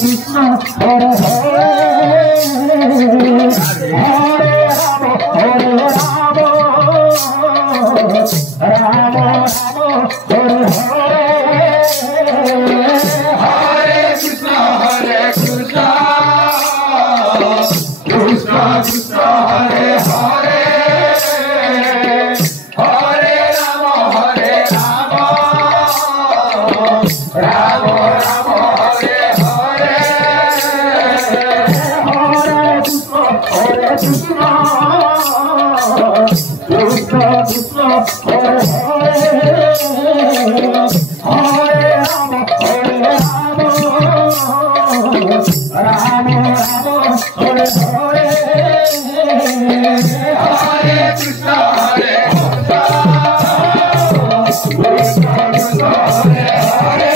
Krishna Hare Hare Hare Rama Hare Rama Rama Rama Hare Hare Hare Krishna Krishna Krishna Hare Hare Hare Rama Hare Rama Rama Rama Hare Hare Hare Krishna Krishna Krishna Hare Hare Hare Rama Hare Rama Rama Rama Hare Hare Hare Krishna Krishna Krishna Hare Hare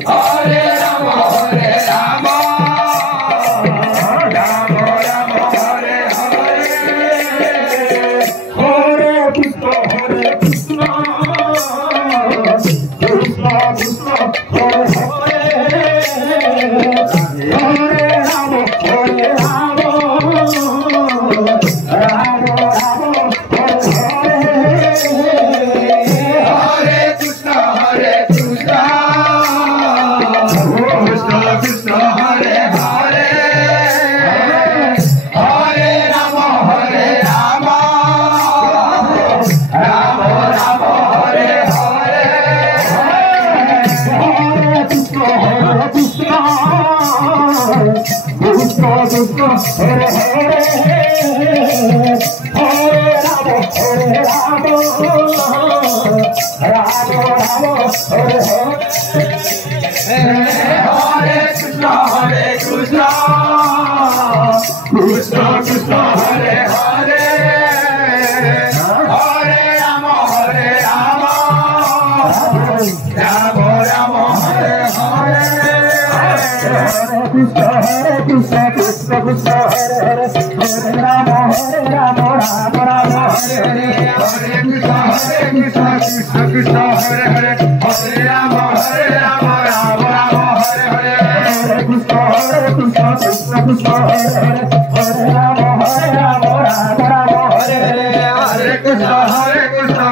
Hare Rama Hare Rama Rama Rama Hare Hare Hare Krishna Krishna Krishna Hare Hare Hare Rama Hare Rama Rama Rama Hare Hare Krishna Krishna Krishna Hare Hare Hare Rama Hare Rama Rama Rama Hare Hare Hare Krishna Krishna Krishna Krishna Hare Hare Hare Rama Hare Rama Rama Rama Hare Hare Hare Krishna Krishna Krishna Krishna Hare Hare Hare Rama Hare Rama Rama Rama Hare Hare Hare Krishna Krishna Krishna Hare Hare Hare Rama Hare Rama Rama Rama Hare Hare Hare Krishna Krishna Krishna Hare Hare Hare Rama Hare Rama Rama Rama Hare Hare Hare Krishna Krishna Krishna Hare Hare Hare Rama Hare Rama Rama Rama Hare Hare Hare Krishna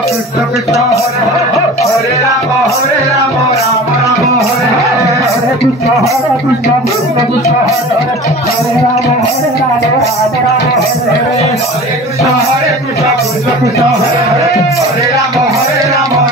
Krishna Krishna Hare Hare Hare Rama Hare Rama Rama Rama Hare Hare Hare Krishna Krishna Krishna Hare Hare Hare Rama Hare Rama Rama Rama Hare Hare Hare Krishna Krishna Krishna Hare Hare Hare Rama Hare Rama